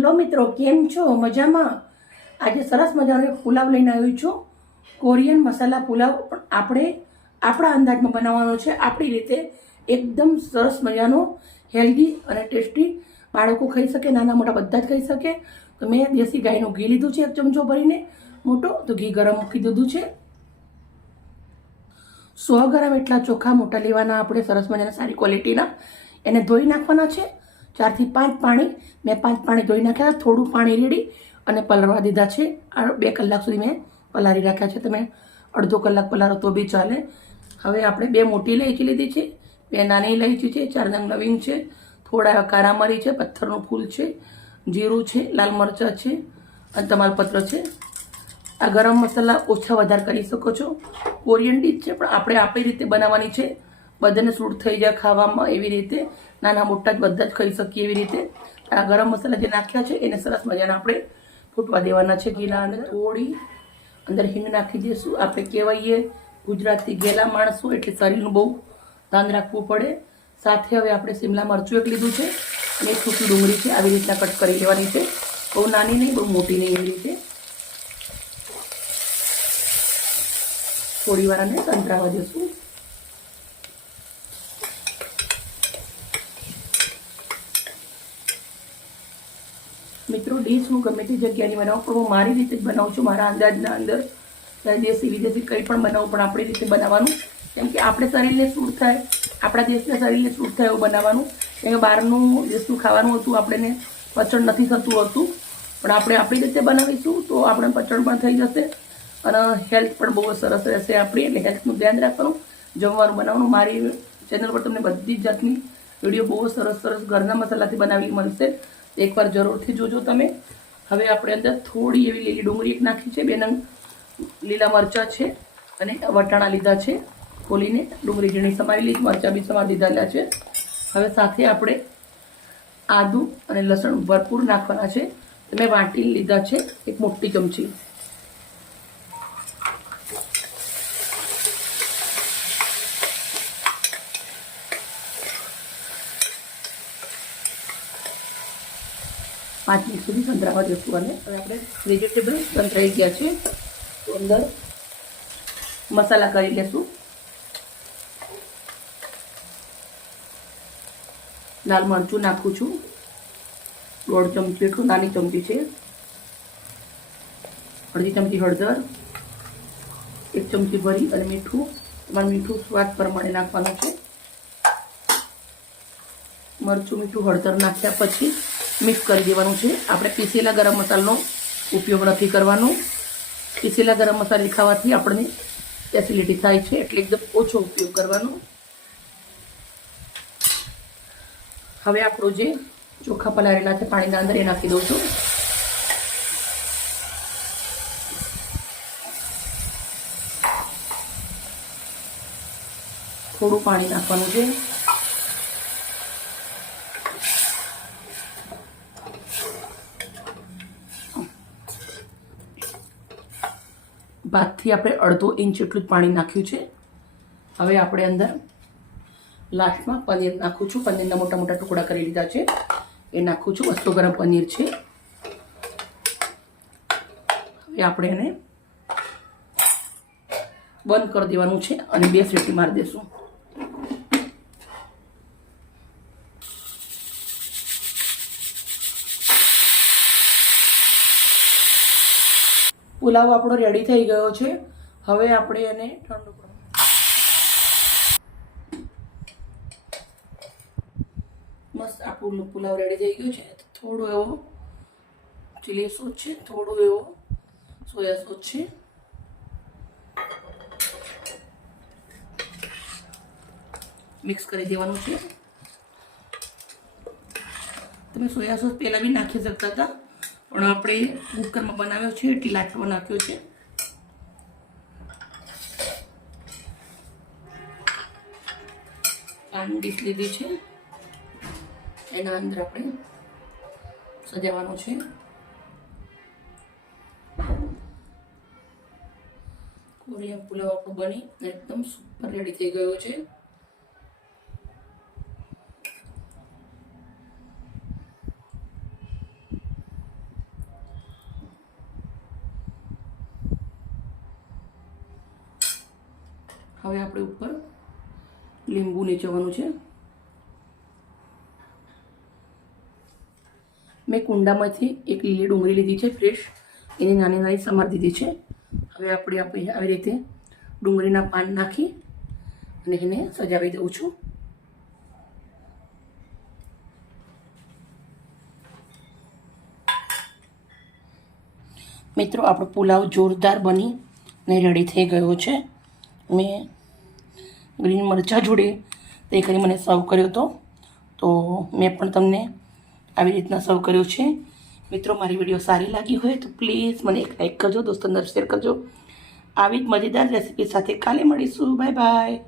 Hello મિત્રો, કેમ છો? મજામાં? આજે સરસ મજાનો એક પુલાવ લઈને આવ્યો છું. કોરિયન મસાલા પુલાવ પણ આપણે આપણા અંદાજમાં બનાવવાનો છે. આપણી રીતે એકદમ સરસ મજાનો, હેલ્ધી અને ટેસ્ટી બાળકો ખાઈ શકે, નાના મોટા બધા જ ખાઈ શકે. તો મેં દેશી ગાયનું ઘી લીધું છે, એક ચમચો ભરીને. મોટો, તો ઘી ગરમ મૂકી દીધું છે. સો ગ્રામ એટલા ચોખા મોટા લેવાના, આપણે સરસ મજાના સારી ક્વોલિટીના એને ધોઈ નાખવાના છે. ચારથી પાંચ પાણી મેં પાંચ પાણી ધોઈ નાખ્યા થોડું પાણી રેડી અને પલાળવા દીધા છે. આ બે કલાક સુધી મેં પલાળી રાખ્યા છે. તમે અડધો કલાક પલાળો તો બી ચાલે. હવે આપણે બે મોટી ઇલાયચી લીધી છે, બે નાની ઇલાયચી છે, ચાર નંગ લવિંગ છે, થોડા કારામરી છે, પથ્થરનું ફૂલ છે, જીરું છે, લાલ મરચાં છે અને તમાલપત્ર છે. આ ગરમ મસાલા ઓછા વધારે કરી શકો છો. કોરિયન ડીશ છે, પણ આપણે આપણી રીતે બનાવવાની છે. બધાને સૂટ થઈ જાય ખાવામાં એવી રીતે. નાના મોટા જ બધા જ ખાઈ શકીએ એવી રીતે. આ ગરમ મસાલા જે નાખ્યા છે, એને સરસ મજાના આપણે ફૂટવા દેવાના છે ગીલા અંદર થોડી. અંદર હિંગ નાખી દઈશું આપણે કહેવાઈએ ગુજરાતી ગેલા માણસો, એટલે શરીરનું બહુ ધ્યાન રાખવું પડે. સાથે હવે આપણે શિમલા મરચું એક લીધું છે. અને સૂકી ડુંગળી છે, આવી રીતના કટ કરી લેવાની છે. બહુ નાની નહીં, બહુ મોટી નહીં એવી રીતે. થોડી વાર અને સંતરાવા દેશું. ડીશ હું ગમે તે જગ્યાની બનાવું, પણ હું મારી રીતે જ બનાવું છું, મારા અંદાજના અંદર. દેશી વિદેશી કંઈ પણ બનાવું, પણ આપણી રીતે બનાવવાનું. કેમ કે આપણે શરીરને સૂટ થાય, આપણા દેશના શરીરને સૂટ થાય એવું બનાવવાનું. કેમ કે બહારનું દેશનું ખાવાનું હતું, આપણને પચન નથી થતું હતું. પણ આપણે આપણી રીતે બનાવીશું, તો આપણે પચન પણ થઈ જશે. અને હેલ્થ પણ બહુ સરસ રહેશે આપણી, એટલે હેલ્થનું ધ્યાન રાખવાનું, જમવાનું બનાવવાનું. મારી ચેનલ પર તમને બધી જ જાતની વીડિયો બહુ સરસ સરસ ઘરના મસાલાથી બનાવી મળશે. એકવાર જરૂરથી જોજો તમે. હવે આપણે અંદર થોડી એવી લીલી ડુંગળી એક નાખી છે, બે નંગ લીલા મરચાં છે અને વટાણા લીધા છે. ખોલીને ડુંગળી ઝીણી સમારી લીધી, મરચાં બી સમારી દીધેલા છે. હવે સાથે આપણે આદું અને લસણ ભરપૂર નાખવાના છે. મેં વાટી લીધા છે એક મોટી ચમચી. પાંચ મિનિટ સુધી સંતરાવા દેશું અને હવે આપણે વેજીટેબલ સંતરાઈ ગયા છે. તો અંદર મસાલા કરી લેશું. લાલ મરચું નાખું છું. દોઢ ચમચી એટલું નાની ચમચી છે. અડધી ચમચી હળદર, એક ચમચી ભરી અને મીઠું, તમારે મીઠું સ્વાદ પ્રમાણે નાખવાનું છે. મરચું, મીઠું, હળદર નાખ્યા પછી મિક્સ કરી દેવાનું છે. આપણે પીસેલા ગરમ મસાલાનો ઉપયોગ નથી કરવાનો. પીસેલા ગરમ મસાલા ખાવાથી આપણને એસિડિટી થાય છે એટલે એકદમ ઓછો ઉપયોગ કરવાનો. હવે આપણું જે ચોખા પલાળેલા છે પાણીના અંદર એ નાખી દઉં છું. થોડું પાણી નાખવાનું છે. ભાતથી આપણે અડધો ઇંચ એટલું જ પાણી નાખ્યું છે. હવે આપણે અંદર લાસ્ટમાં પનીર નાખું છું. પનીરના મોટા મોટા ટુકડા કરી લીધા છે. એ નાખું છું. બસો ગ્રામ પનીર છે. હવે આપણે એને બંધ કરી દેવાનું છે અને બે સીટી મારી દઈશું પુલાવ આપણો રેડી થઈ ગયો છે. હવે આપણે એને ઠંડુ મસ્ત આપણું પુલાવ રેડી થઈ ગયો છે. થોડો એવો ચીલી સોસ છે, થોડો એવો સોયા સોસ છે. મિક્સ કરી દેવાનું છે. તમે સોયા સોસ પહેલાં બી નાખી શકતા હતા. પણ આપણે કુકરમાં બનાવ્યો છે, એટલી લાટવો નાખ્યો છે. આનું ડીશ લીધી છે. એના અંદર આપણે સજાવવાનું છે. કોરિયન પુલાવ આપણું બની, એકદમ સુપર રેડી થઈ ગયો છે. હવે આપણે ઉપર લીંબુ નીચવવાનું છે. મેં કુંડામાંથી એક લીલી ડુંગળી લીધી છે ફ્રેશ. એને નાની નાની સમાર દીધી છે. હવે આપણે આપણે આવી રીતે ડુંગળીના પાન નાખી અને એને સજાવી દઉં છું. મિત્રો, આપણો પુલાવ જોરદાર બની ને રેડી થઈ ગયો છે. મેં ગ્રીન મરચાં જોડે તે કરી મને સર્વ કર્યો હતો. તો મેં પણ તમને આવી રીતના સર્વ કર્યો છે. મિત્રો, મારી વીડિયો સારી લાગી હોય તો પ્લીઝ મને એક લાઈક કરજો, દોસ્તોને શેર કરજો. આવી જ મજેદાર રેસીપી સાથે કાલે મળીશું. Bye bye